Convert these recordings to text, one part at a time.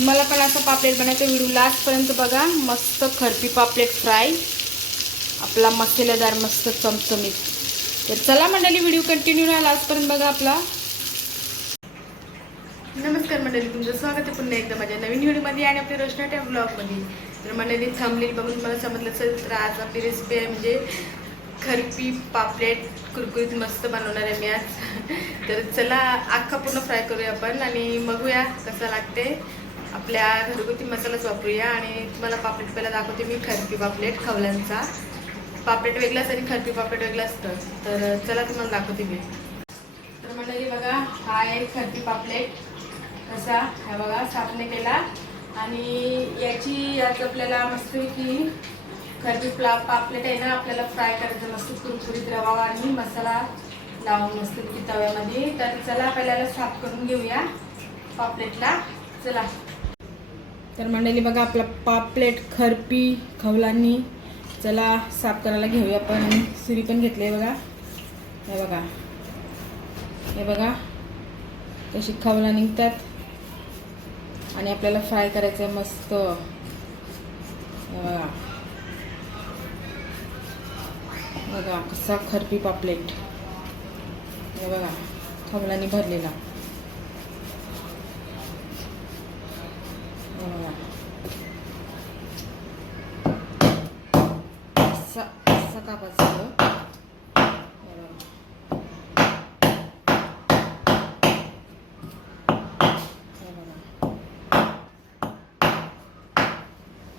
मला पण असं पापलेट बनायचं व्हिडिओ लास्टपर्यंत बघा. मस्त खरपी पापलेट फ्राय. आपला मसालेदार मस्त चमचमीत. तर चला मंडळी व्हिडिओ कंटिन्यू राहा. लास्टपर्यंत बघा आपला. नमस्कार मंडळी तुमचं स्वागत आहे पुन्हा एकदा माझ्या नवीन व्हिडिओमध्ये आणि आपल्या रोशनाट्या ब्लॉगमध्ये तर मंडळी थांबलेली बघून मला समजलं असेल तर आज आपली रेसिपी आहे म्हणजे खरपी पापलेट कुरकुरीत मस्त बनवणार आहे मी आज. तर चला अख्खा पूर्ण फ्राय करूया आपण आणि बघूया कसं लागते. आपल्या घरगुती मसालाच वापरूया आणि तुम्हाला पापलेट पहिला दाखवते मी खरपी पापलेट खवल्यांचा. पापलेट वेगळाच आणि खरपी पापलेट वेगळं असतं. तर चला तुम्हाला दाखवते मी. तर मंडळी बघा हा आहे खरपी पापलेट. कसा? हा बघा सापने केला. आणि याची यात आपल्याला मस्त की खरपी प्ला पापलेट आहे ना आपल्याला फ्राय करायचं मस्त कुरकुरीत रवा आणि मसाला लावून की तव्यामध्ये. तर चला पहिल्याला साफ करून घेऊया पापलेटला. चला. तर मंडळी बघा आपला पापलेट खरपी खवलांनी. चला साफ करायला घेऊया आपण सुरी पण घेतली आहे बघा. हे बघा. हे बघा. तशी खवला निघतात. आणि आपल्याला फ्राय करायचं आहे मस्त बघा. बघा कसा खरपी पापलेट हे बघा. खवलांनी भरलेला हे बघा असा असा कापायचा तो. हे बघा हे बघा.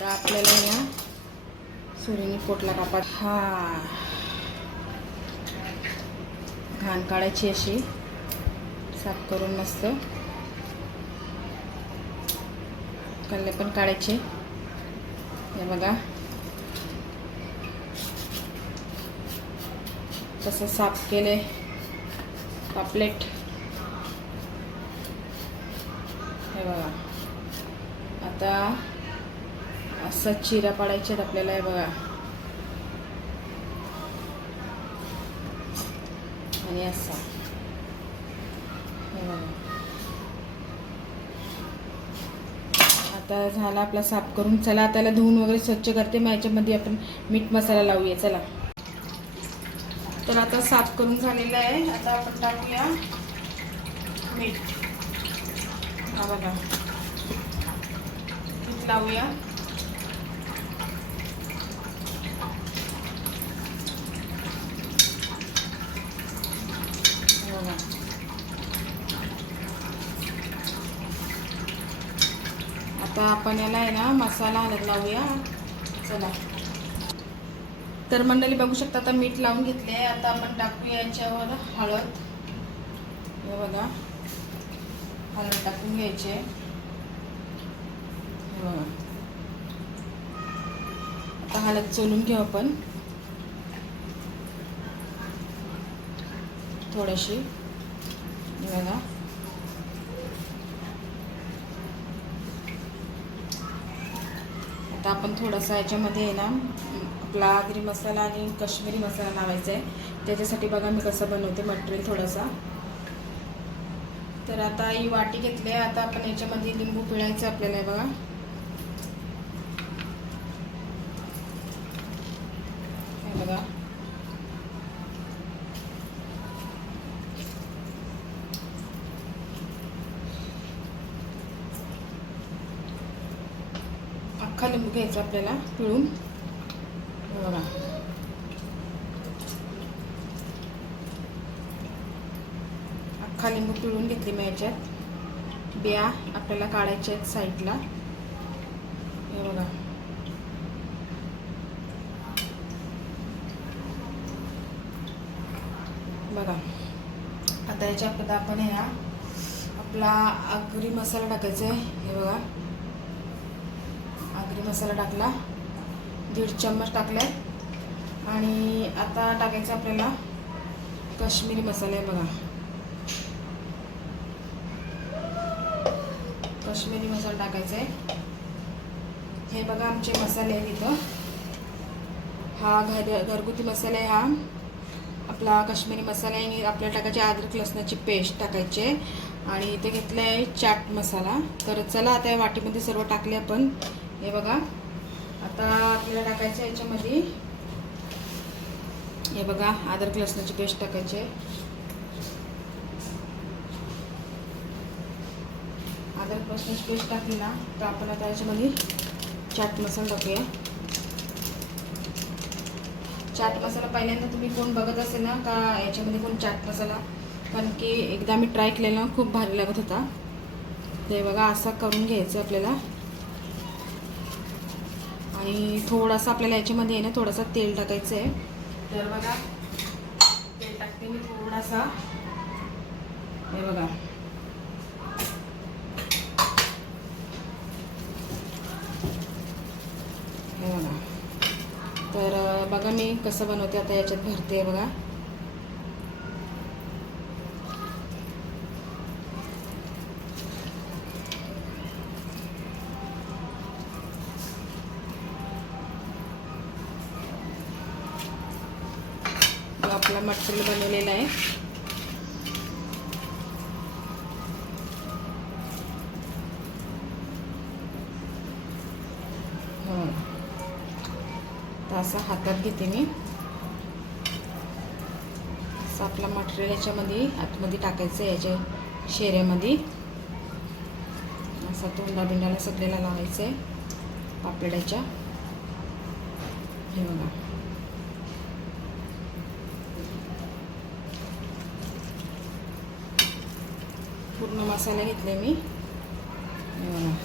तर आपल्याला या सुरीने पोटला कापा हा. घाण काढायची अशी. साफ करून मस्त. कल्ले पण काढायचे. हे बघा. तसं साफ केले. पापलेट. हे बघा. आता असा चिरा पाडायचे आपल्याला हे बघा. आणि असा. आता झाला आपला साफ करून चला त्याला धुवून वगैरे स्वच्छ करते मग याच्यामध्ये आपण मीठ मसाला लावूया चला. तर आता साफ करून झालेलं आहे. आता आपण टाकूया मीठ. हा बघा. मीठ लावूया हे बघा आता आपण याला आहे ना मसाला हलत लावूया. चला. तर मंडळी बघू शकता आता मीठ लावून घेतले आता आपण टाकूया याच्यावर हळद. हे बघा. हळद टाकून घ्यायचे. हे बघा. आता हळद चोलून घेऊ आपण. थोडीशी. हे बघा. आता आपण थोडंसं याच्यामध्ये आहे ना आपला आगरी मसाला आणि कश्मीरी मसाला लावायचा आहे. त्याच्यासाठी बघा मी कसं बनवते मटेरियल थोडासा. तर आता ही वाटी घेतली आहे. आता आपण याच्यामध्ये लिंबू पिळायचं आपल्याला बघा हे बघा अख्खा लिंबू घ्यायचा आपल्याला पिळून. बघा. अख्खा लिंबू पिळून घेतली मी याच्यात. बिया आपल्याला काढायच्या आहेत साईडला. हे बघा. बघा. आता याच्यात आपण ह्या आपला आगरी मसाला टाकायचा आहे. हे बघा. आगरी मसाला टाकला. दीड चम्मच टाकलाय आणि आता टाकायचं आपल्याला काश्मीरी मसाला आहे बघा. काश्मीरी मसाला टाकायचा आहे. हे बघा आमचे मसाले आहेत इथं. हा घर घरगुती मसाला आहे हा. आपला काश्मीरी मसाला आहे आणि आपल्याला टाकायचे अद्रक लसणाची पेस्ट टाकायचे आणि इथे घेतलं आहे चाट मसाला. तर चला आता या वाटीमध्ये सर्व टाकले आपण. हे बघा. आता आपल्याला टाकायचं आहे याच्यामध्ये. हे बघा आदर लसणाची पेस्ट टाकायची आहे. अदरक लसणाची पेस्ट टाकली ना तर आपण आता याच्यामध्ये चाट मसाला टाकूया. चाट मसाला पहिल्यांदा तुम्ही कोण बघत असेल ना का याच्यामध्ये कोण चाट मसाला? कारण की एकदा मी ट्राय केलेला खूप भारी लागत होता. ते बघा असा करून घ्यायचं आपल्याला. आणि थोडासा आपल्याला याच्यामध्ये आहे ना थोडासा तेल टाकायचं आहे. तर बघा तेल टाकते मी थोडासा. हे बघा. हे बघा. तर बघा मी कसं बनवते आता याच्यात भरते बघा जो आपला मटेरियल बनवलेला आहे हो तर असं हातात घेते मी. असं आपला मटेरियल याच्यामध्ये आतमध्ये टाकायचं आहे याच्या शेऱ्यामध्ये. असा तोंडा बिंडाला सगळ्याला लावायचं आहे पापड्याच्या हे बघा. पूर्ण मसाला घेतले मी. हे बघा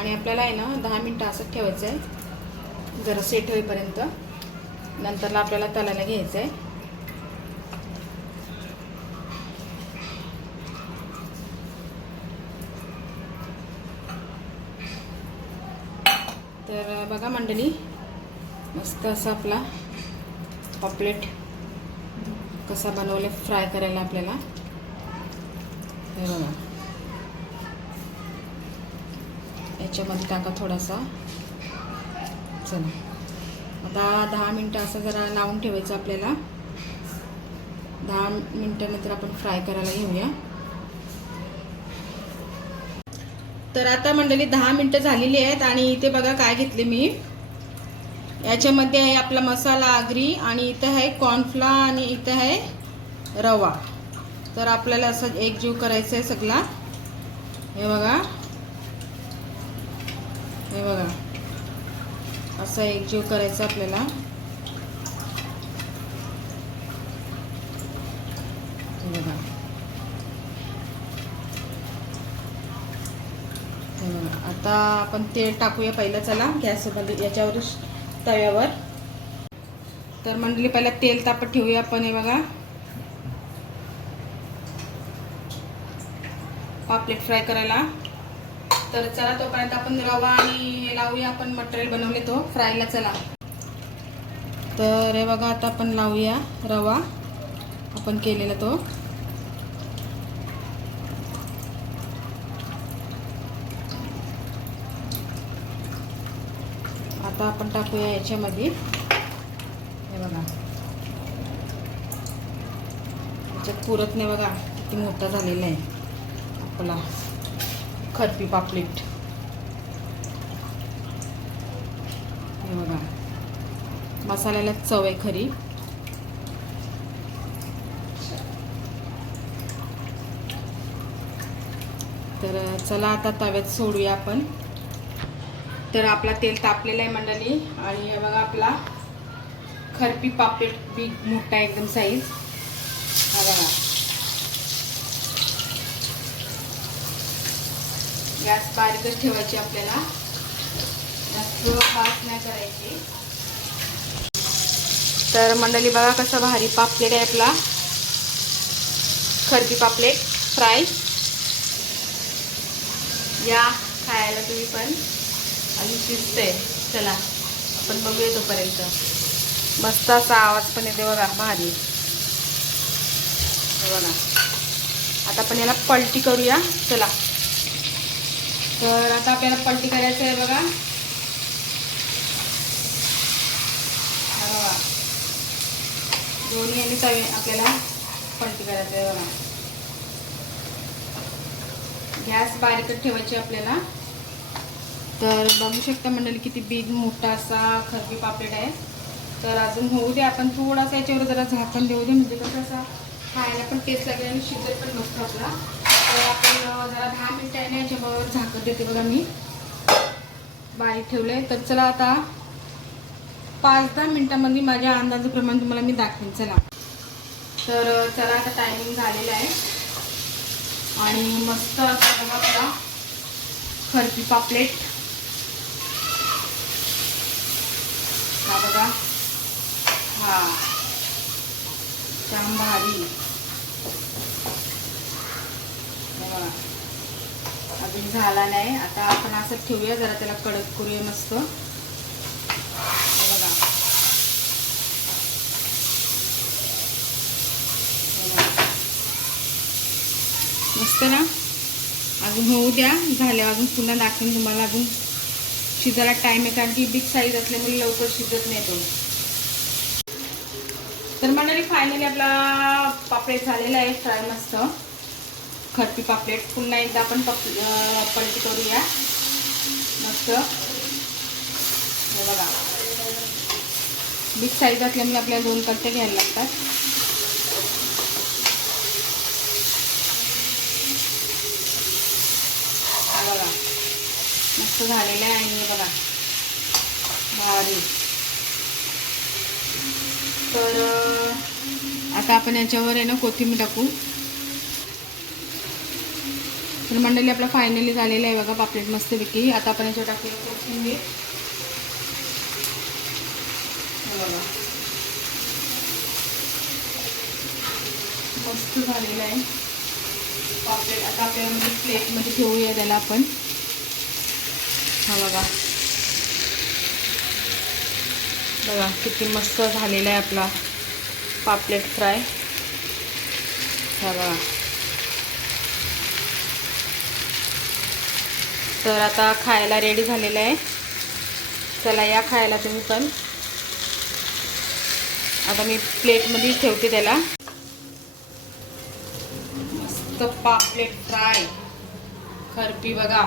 आणि आपल्याला आहे ना दहा मिनटं असं ठेवायचं आहे. जरा सेट होईपर्यंत. नंतरला आपल्याला तलायला घ्यायचं आहे. तर बघा मंडळी मस्त असा आपला पॉपलेट कसा बनवले फ्राय करायला आपल्याला. हे बघा याच्यामध्ये टाका थोडासा. चला. आता दहा मिनटं असं जरा लावून ठेवायचं आपल्याला. दहा मिनटानंतर आपण फ्राय करायला घेऊया. तर आता मंडळी दहा मिनटं झालेली आहेत आणि इथे बघा काय घेतले मी. याच्यामध्ये आहे आपला मसाला आगरी आणि इथं आहे कॉर्नफ्ला आणि इथं आहे रवा. तर आपल्याला असं एकजीव करायचं आहे सगळा. हे बघा. हे बघा. असं एकजीव करायचं आपल्याला. हे बघा. हे बघा. आता आपण तेल टाकूया पहिलं. चला गॅसमध्ये याच्यावर तव्यावर. तर मंडळी पहिला तेल तापत ठेवूया आपण हे बघा. पापलेट फ्राय करायला. तर चला तोपर्यंत आपण रवा आणि लावूया आपण मटेरियल बनवले तो फ्रायला चला. तर हे बघा आता आपण लावूया रवा. आपण केलेला तो. आता आपण टाकूया याच्यामध्ये. हे बघा. याच्यात पुरत नाही बघा किती मोठा झालेला आहे आपला. खरपी पापलेट. हे बघा. मसाल्याला चव आहे खरी. तर चला आता तव्यात सोडूया आपण. तर आपला तेल तापलेलं आहे मंडळी. आणि हे बघा आपला खरपी पापलेट बी मोठा एकदम साईज हा बघा. गॅस बारीकच ठेवायची आपल्याला. जास्त फास्ट नाही करायची. तर मंडळी बघा कसा भारी पापलेट आहे आपला. खरपी पापलेट फ्राय. या खायला तुम्ही पण आणि शिजते चला आपण बघूया तोपर्यंत. मस्त असा आवाज पण येते बघा भारी. बघा. आता आपण याला पलटी करूया. चला. तर आता आपल्याला पलटी करायचं आहे बघा. दोन्ही आणि तवे आपल्याला पलटी करायचं आहे बघा. गॅस बारीकच ठेवायची आपल्याला. तर बघू शकता मंडळी किती बीग मोठा असा खरबी पापलेट आहे. तर अजून होऊ दे आपण थोडासा याच्यावर जरा झाकण देऊ दे. म्हणजे कसं असा खायला पण टेस्ट लागेल आणि शिजत पण मस्त आपला. जरा दहा मिनिटाने याच्यावर झाकत देते बघा मी. बारीक ठेवले तर चला आता पाच दहा मिनिटामध्ये माझ्या अंदाजाप्रमाणे तुम्हाला मी दाखवेन. चला. तर चला आता टायमिंग झालेला आहे. आणि मस्त असा बघा बघा खरपी पापलेट. हा बघा. हा. जाम भारी हे बघा. अजून झाला नाही. आता आपण असं ठेवूया जरा त्याला कडक करूया मस्त. बघा. मस्त ना? अजून होऊ द्या. झाल्यावर अजून. पुन्हा दाखवून तुम्हाला अजून. शिजायला टाईम आहे कारण की बिग साईज असल्यामुळे लवकर शिजत नाही तो. तर मंडळी फायनली आपला पापलेट झालेला आहे. फ्राय मस्त. खरपी पापलेट. पुन्हा एकदा आपण पप पलटी करूया. मस्त. बघा. बिग साईज असल्यामुळे आपल्याला दोन कट्टे घ्यायला लागतात. बघा. मस्त झालेलं आहे आणि बघा. भारी. तर आता आपण याच्यावर आहे ना कोथिंबीर टाकू. तर मंडळी आपला फायनली झालेला आहे बघा पापलेट मस्तपैकी. आता आपण याच्यावर टाकूया कोथिंबीर. बघा. मस्त झालेलं आहे. पापलेट. आता आपल्याला म्हणजे प्लेटमध्ये ठेवूया त्याला आपण. हा बघा. बघा किती मस्त झालेला आहे आपला पापलेट फ्राय. हा बघा. तर आता खायला रेडी झालेलं आहे. चला या खायला तुम्ही पण. आता मी प्लेटमध्ये ठेवते त्याला. मस्त पापलेट फ्राय खरपी बघा.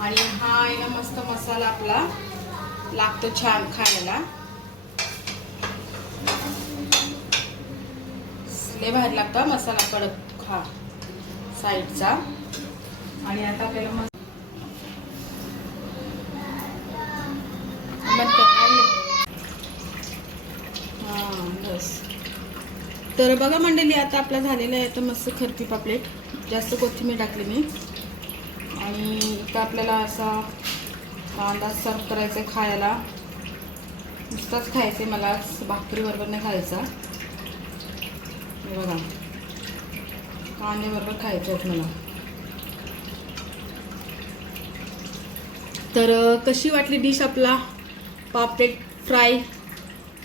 आणि हा आहे ना मस्त मसाला आपला. लागतो छान खायला. लय भारी लागतो मसाला कडक खा. साईडचा आणि आता आपल्याला मस्त बंद कर, आले. हां बस तर बघा मंडळी आता आपला झालेला आहे तर मस्त खरपी पापलेट. जास्त कोथिंबीर टाकली मी. आणि इथं आपल्याला असा कांदा सर्व करायचा आहे खायला. नुसताच खायचं आहे मला भाकरीबरोबर नाही खायचा. बघा. कांद्याबरोबर खायचं आहेत मला. तर कशी वाटली डिश आपला? पापलेट फ्राय?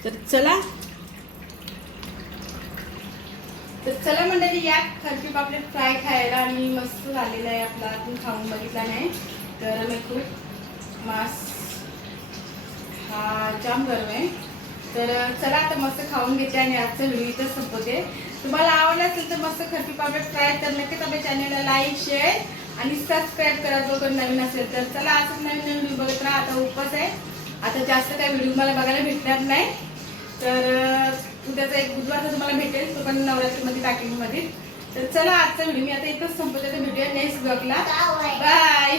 तर चला तर चला मंडळी या खरपी पापलेट फ्राय खायला आणि मस्त झालेला आहे आपला. अजून खाऊन बघितला नाही. तर आहे खूप मास हा जाम गरम आहे. तर चला आता मस्त खाऊन घेते आणि आजचं व्हिडिओ इथंच संपवते. तुम्हाला आवडलं असेल तर मस्त खरपी पापलेट फ्राय तर नक्कीच आपल्या चॅनलला लाईक शेअर आणि सबस्क्राईब करा जो कोण नवीन असेल तर. चला असंच नवीन नवीन व्हिडिओ बघत राहा. आता उपवास आहे. आता जास्त काही व्हिडिओ मला बघायला भेटणार नाही. तर उद्याचा एक बुधवारचा तुम्हाला भेटेल तो पण नवरात्रीमध्ये पॅकिंगमध्ये तर चला आजचा व्हिडिओ मी आता इथंच संपवते व्हिडिओ नेक्स्ट ब्लॉगला बाय